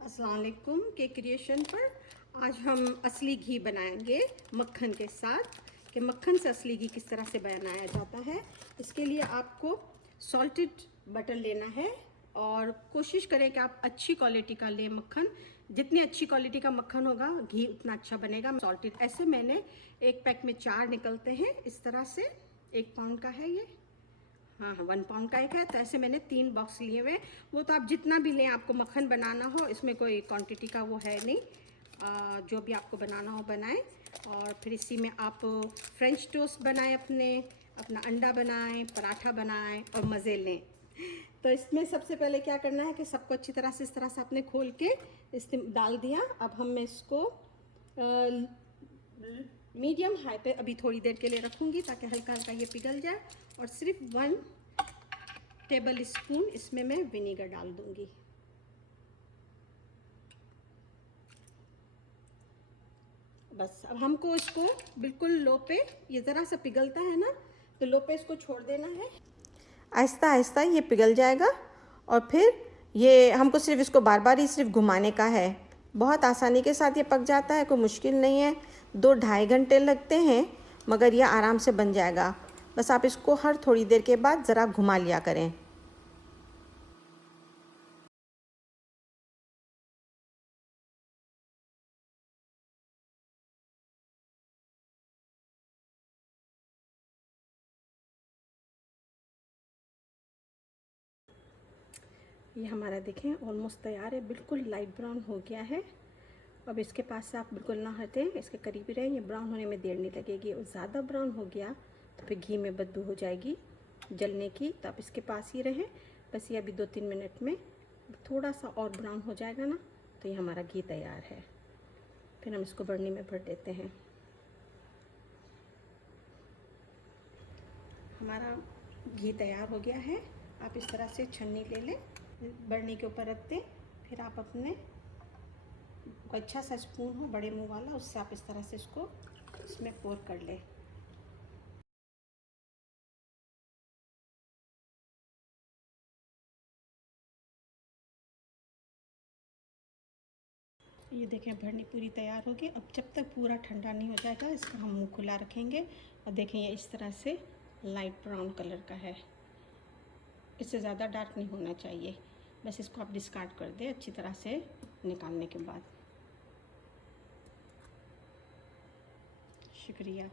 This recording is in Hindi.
अस्सलाम वालेकुम के क्रिएशन पर आज हम असली घी बनाएंगे मक्खन के साथ कि मक्खन से असली घी किस तरह से बनाया जाता है। इसके लिए आपको सॉल्टेड बटर लेना है और कोशिश करें कि आप अच्छी क्वालिटी का लें मक्खन। जितनी अच्छी क्वालिटी का मक्खन होगा घी उतना अच्छा बनेगा। सॉल्टेड ऐसे मैंने एक पैक में 4 निकलते हैं इस तरह से। 1 पाउंड का है ये, हाँ 1 पाउंड का एक है। तो ऐसे मैंने 3 बॉक्स लिए हुए। वो तो आप जितना भी लें, आपको मक्खन बनाना हो, इसमें कोई क्वांटिटी का वो है नहीं। जो भी आपको बनाना हो बनाएं। और फिर इसी में आप फ्रेंच टोस्ट बनाएं, अपना अंडा बनाएं, पराठा बनाएं और मज़े लें। तो इसमें सबसे पहले क्या करना है कि सबको अच्छी तरह से इस तरह से आपने खोल के डाल दिया। अब हम इसको मीडियम हाई पे अभी थोड़ी देर के लिए रखूँगी ताकि हल्का हल्का ये पिघल जाए। और सिर्फ 1 टेबल स्पून इसमें मैं विनेगर डाल दूँगी। बस अब हमको इसको बिल्कुल लो पे, ये ज़रा सा पिघलता है ना, तो लो पे इसको छोड़ देना है। आहिस्ता आहिस्ता ये पिघल जाएगा और फिर ये हमको सिर्फ इसको बार बार ही सिर्फ घुमाने का है। बहुत आसानी के साथ ये पक जाता है, कोई मुश्किल नहीं है। 2-2.5 घंटे लगते हैं मगर ये आराम से बन जाएगा। बस आप इसको हर थोड़ी देर के बाद ज़रा घुमा लिया करें। ये हमारा देखें ऑलमोस्ट तैयार है, बिल्कुल लाइट ब्राउन हो गया है। अब इसके पास से आप बिल्कुल ना हटें, इसके करीब ही रहें। ये ब्राउन होने में देर नहीं लगेगी। और ज़्यादा ब्राउन हो गया तो फिर घी में बदबू हो जाएगी जलने की, तो आप इसके पास ही रहें। बस ये अभी 2-3 मिनट में थोड़ा सा और ब्राउन हो जाएगा ना, तो ये हमारा घी तैयार है। फिर हम इसको बर्नी में भर देते हैं। हमारा घी तैयार हो गया है। आप इस तरह से छन्नी ले लें, बर्नी के ऊपर रख दें। फिर आप अपने कोई अच्छा सा स्पून हो बड़े मुंह वाला, उससे आप इस तरह से इसको इसमें पोर कर लें। ये देखें भरनी पूरी तैयार होगी। अब जब तक पूरा ठंडा नहीं हो जाएगा इसका हम मुंह खुला रखेंगे। और देखें ये इस तरह से लाइट ब्राउन कलर का है, इससे ज़्यादा डार्क नहीं होना चाहिए। बस इसको आप डिस्कार्ड कर दें अच्छी तरह से निकालने के बाद। शुक्रिया।